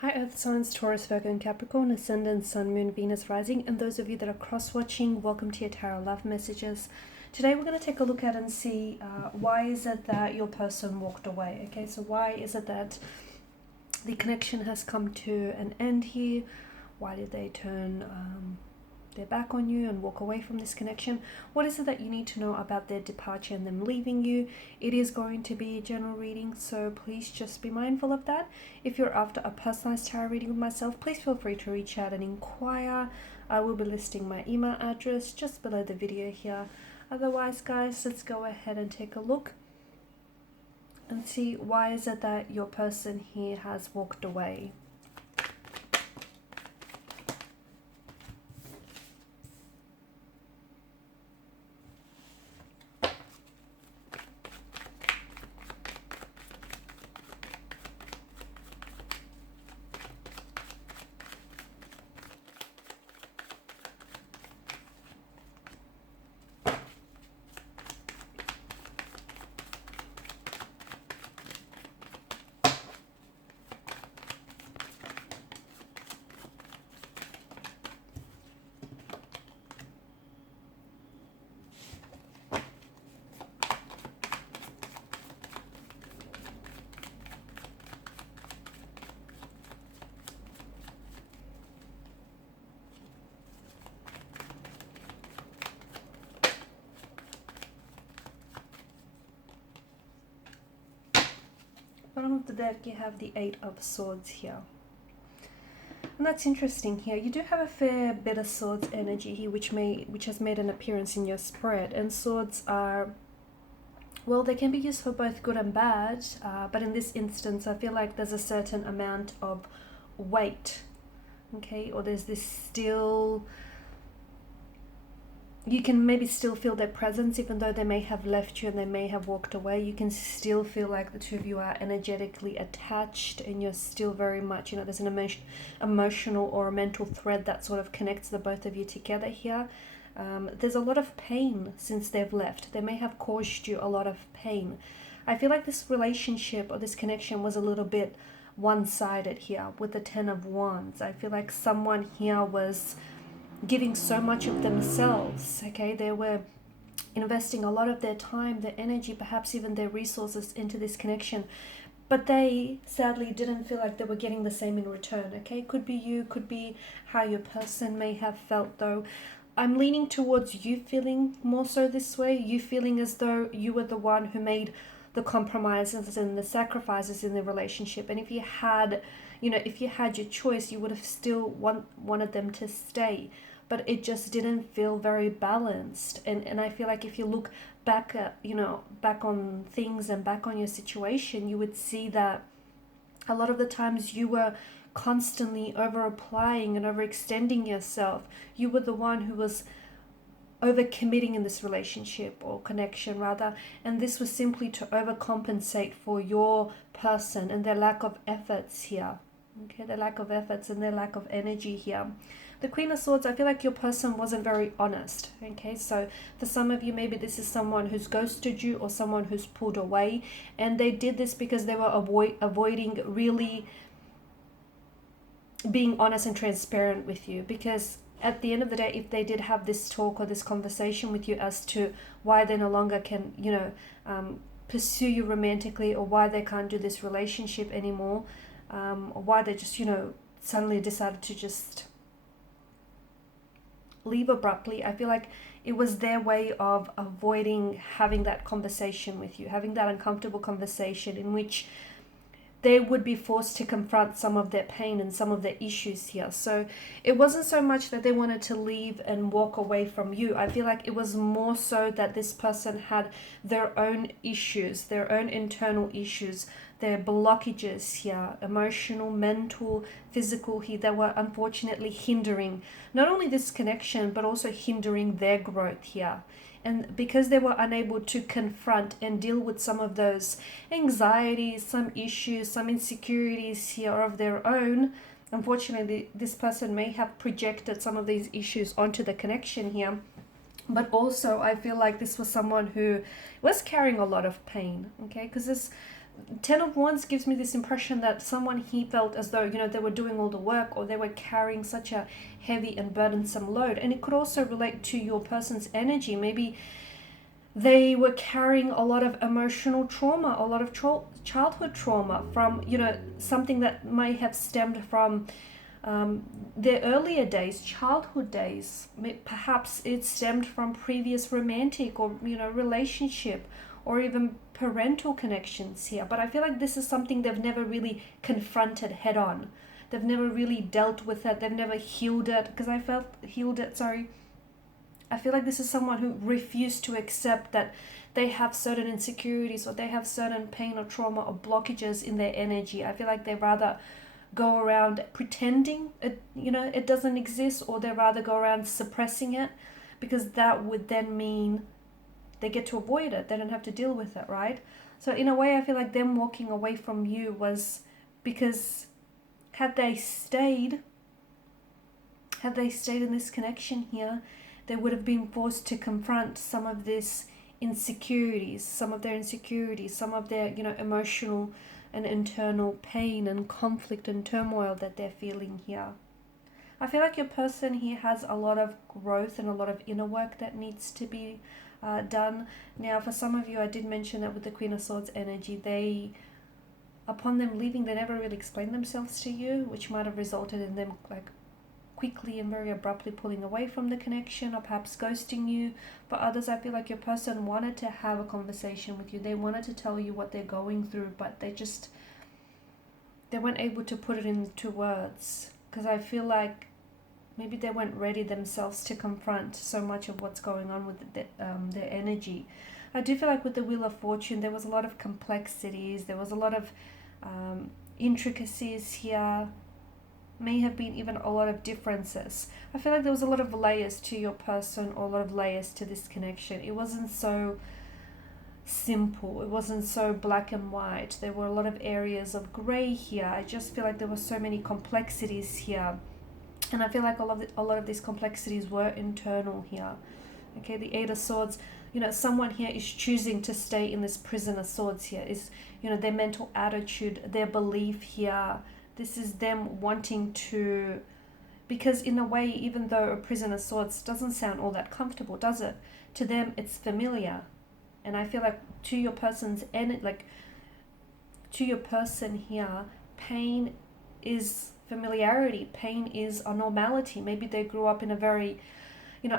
Hi Earth signs, Taurus, Virgo and Capricorn, Ascendant, Sun, Moon, Venus, Rising, and those of you that are cross-watching, welcome to your Tarot Love Messages. Today we're going to take a look at and see why is it that your person walked away, okay? So why is it that the connection has come to an end here? Why did they turn their back on you and walk away from this connection? What is it that you need to know about their departure and them leaving you? It is going to be a general reading, so please just be mindful of that. If you're after a personalized tarot reading with myself, please feel free to reach out and inquire. I will be listing my email address just below the video here. Otherwise, guys, let's go ahead and take a look and see why is it that your person here has walked away. Bottom of the deck, you have the Eight of Swords here. And that's interesting here. You do have a fair bit of Swords energy here, which has made an appearance in your spread. And swords are, well, they can be used for both good and bad. But in this instance, I feel like there's a certain amount of weight, okay? Or there's this still, you can maybe still feel their presence, even though they may have left you and they may have walked away. You can still feel like the two of you are energetically attached and you're still very much, there's an emotional or a mental thread that sort of connects the both of you together here. There's a lot of pain since they've left. They may have caused you a lot of pain. I feel like this relationship or this connection was a little bit one-sided here with the Ten of Wands. I feel like someone here was giving so much of themselves, okay? They were investing a lot of their time, their energy, perhaps even their resources into this connection, but they sadly didn't feel like they were getting the same in return, okay? Could be you, could be how your person may have felt, though. I'm leaning towards you feeling more so this way, you feeling as though you were the one who made the compromises and the sacrifices in the relationship. And if you had, if you had your choice, you would have still wanted them to stay. But it just didn't feel very balanced. And I feel like if you look back at, back on things and back on your situation, you would see that a lot of the times you were constantly over applying and overextending yourself. You were the one who was overcommitting in this relationship or connection rather, and this was simply to overcompensate for your person and their lack of efforts here, okay? Their lack of efforts and their lack of energy here. The Queen of Swords, I feel like your person wasn't very honest, okay? So for some of you, maybe this is someone who's ghosted you or someone who's pulled away, and they did this because they were avoiding really being honest and transparent with you. Because at the end of the day, if they did have this talk or this conversation with you as to why they no longer can, pursue you romantically, or why they can't do this relationship anymore, or why they just, suddenly decided to just leave abruptly, I feel like it was their way of avoiding having that conversation with you, having that uncomfortable conversation in which they would be forced to confront some of their pain and some of their issues here. So it wasn't so much that they wanted to leave and walk away from you. I feel like it was more so that this person had their own issues, their own internal issues, their blockages here, emotional, mental, physical here, that were unfortunately hindering not only this connection, but also hindering their growth here. And because they were unable to confront and deal with some of those anxieties, some issues, some insecurities here of their own, unfortunately, this person may have projected some of these issues onto the connection here. But also, I feel like this was someone who was carrying a lot of pain, okay? Because Ten of Wands gives me this impression that someone he felt as though, they were doing all the work, or they were carrying such a heavy and burdensome load. And it could also relate to your person's energy. Maybe they were carrying a lot of emotional trauma, a lot of childhood trauma from, something that may have stemmed from their earlier days, childhood days. Perhaps it stemmed from previous romantic or, relationship, or even parental connections here. But I feel like this is something they've never really confronted head on. They've never really dealt with it. They've never healed it. I feel like this is someone who refused to accept that they have certain insecurities, or they have certain pain or trauma or blockages in their energy. I feel like they rather go around pretending it doesn't exist, or they rather go around suppressing it, because that would then mean they get to avoid it. They don't have to deal with it, right? So in a way, I feel like them walking away from you was because had they stayed in this connection here, they would have been forced to confront some of this insecurities, some of their emotional and internal pain and conflict and turmoil that they're feeling here. I feel like your person here has a lot of growth and a lot of inner work that needs to be done. Now, for some of you, I did mention that with the Queen of Swords energy, upon them leaving, they never really explained themselves to you, which might have resulted in them quickly and very abruptly pulling away from the connection, or perhaps ghosting you. For others, I feel like your person wanted to have a conversation with you. They wanted to tell you what they're going through, but they weren't able to put it into words, because I feel like maybe they weren't ready themselves to confront so much of what's going on with their energy. I do feel like with the Wheel of Fortune, there was a lot of complexities. There was a lot of intricacies here. May have been even a lot of differences. I feel like there was a lot of layers to your person, or a lot of layers to this connection. It wasn't so simple. It wasn't so black and white. There were a lot of areas of grey here. I just feel like there were so many complexities here. And I feel like a lot of these complexities were internal here. Okay, the Eight of Swords, someone here is choosing to stay in this prison of swords here. Is, their mental attitude, their belief here. This is them wanting to, because in a way, even though a prison of swords doesn't sound all that comfortable, does it? To them, it's familiar. And I feel like to your person's to your person here, pain is familiarity. Pain is a normality. Maybe they grew up in a very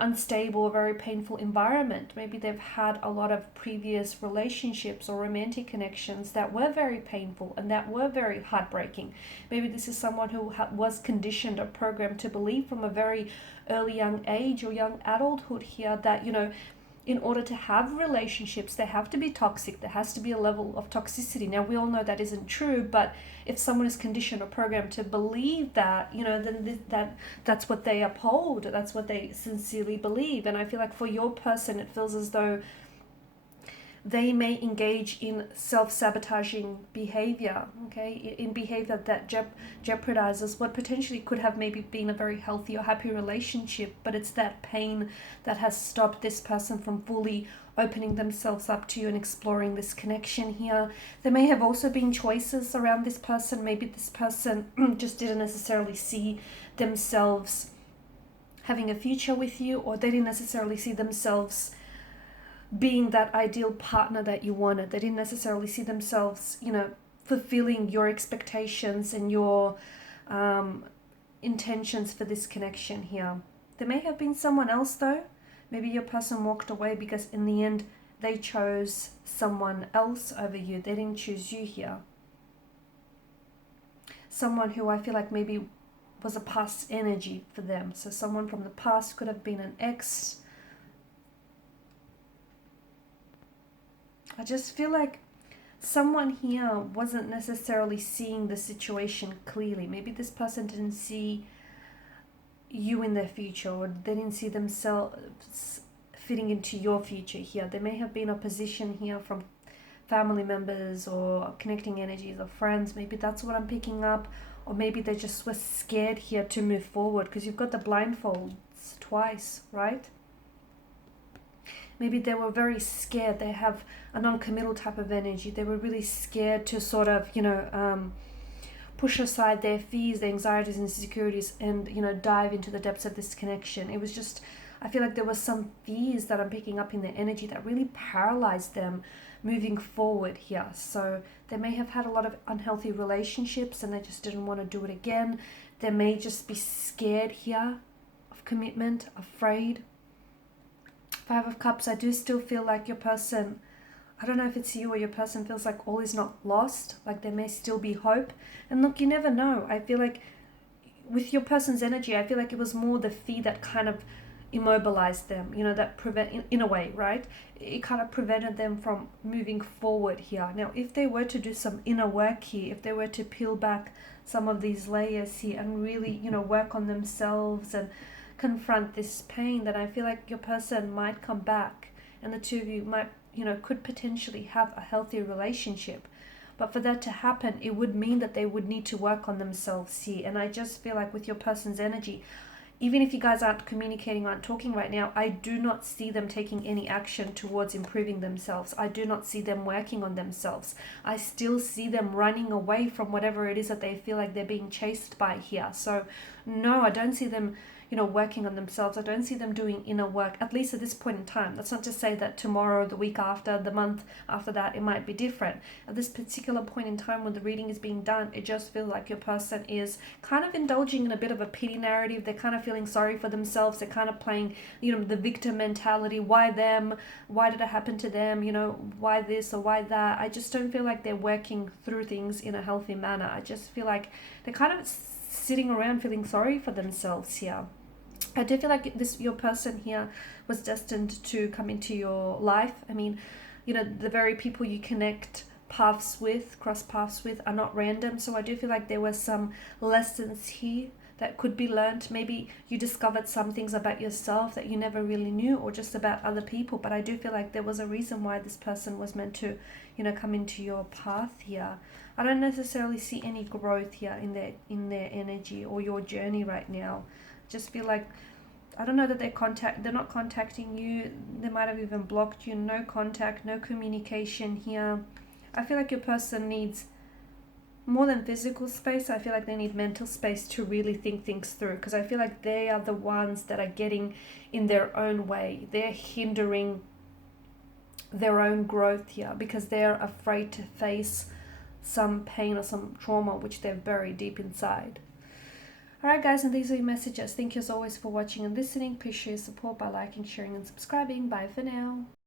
unstable, very painful environment. Maybe they've had a lot of previous relationships or romantic connections that were very painful and that were very heartbreaking. Maybe this is someone who was conditioned or programmed to believe from a very early young age or young adulthood here that, in order to have relationships, they have to be toxic. There has to be a level of toxicity. Now, we all know that isn't true, but if someone is conditioned or programmed to believe that, then that's what they uphold. That's what they sincerely believe. And I feel like for your person, it feels as though they may engage in self-sabotaging behavior, okay, in behavior that jeopardizes what potentially could have maybe been a very healthy or happy relationship, but it's that pain that has stopped this person from fully opening themselves up to you and exploring this connection here. There may have also been choices around this person. Maybe this person just didn't necessarily see themselves having a future with you, or they didn't necessarily see themselves being that ideal partner that you wanted. They didn't necessarily see themselves, fulfilling your expectations and your intentions for this connection here. There may have been someone else though. Maybe your person walked away because in the end they chose someone else over you. They didn't choose you here. Someone who I feel like maybe was a past energy for them. So someone from the past, could have been an ex. I just feel like someone here wasn't necessarily seeing the situation clearly. Maybe this person didn't see you in their future, or they didn't see themselves fitting into your future here. There may have been opposition here from family members or connecting energies of friends. Maybe that's what I'm picking up. Or maybe they just were scared here to move forward, because you've got the blindfolds twice, right? maybe they were very scared. They have a non-committal type of energy. They were really scared to sort of, push aside their fears, their anxieties and insecurities, and, dive into the depths of this connection. It was just, I feel like there was some fears that I'm picking up in their energy that really paralyzed them moving forward here. So they may have had a lot of unhealthy relationships and they just didn't want to do it again. They may just be scared here of commitment, afraid. Five of Cups, I do still feel like your person, I don't know if it's you or your person, feels like all is not lost, like there may still be hope. And look, you never know. I feel like with your person's energy, I feel like it was more the fear that kind of immobilized them, that in a way, right? It kind of prevented them from moving forward here. Now, if they were to do some inner work here, if they were to peel back some of these layers here and really, work on themselves and confront this pain, then I feel like your person might come back and the two of you might, could potentially have a healthy relationship. But for that to happen, it would mean that they would need to work on themselves here. And I just feel like with your person's energy, even if you guys aren't communicating, aren't talking right now, I do not see them taking any action towards improving themselves. I do not see them working on themselves. I still see them running away from whatever it is that they feel like they're being chased by here. So no, I don't see them, working on themselves. I don't see them doing inner work, at least at this point in time. That's not to say that tomorrow, the week after, the month after that, it might be different. At this particular point in time when the reading is being done, it just feels like your person is kind of indulging in a bit of a pity narrative. They're kind of feeling sorry for themselves. They're kind of playing, the victim mentality. Why them? Why did it happen to them? Why this or why that? I just don't feel like they're working through things in a healthy manner. I just feel like they're kind of sitting around feeling sorry for themselves here. I do feel like your person here was destined to come into your life. I mean, the very people you connect cross paths with are not random. So I do feel like there were some lessons here that could be learned. Maybe you discovered some things about yourself that you never really knew, or just about other people. But I do feel like there was a reason why this person was meant to, come into your path here. I don't necessarily see any growth here in their energy or your journey right now. Just feel like, I don't know that they're not contacting you. They might have even blocked you. No contact, no communication here. I feel like your person needs more than physical space. I feel like they need mental space to really think things through, because I feel like they are the ones that are getting in their own way. They're hindering their own growth here because they're afraid to face some pain or some trauma which they've buried deep inside. Alright guys, and these are your messages. Thank you as always for watching and listening. Please show your support by liking, sharing and subscribing. Bye for now.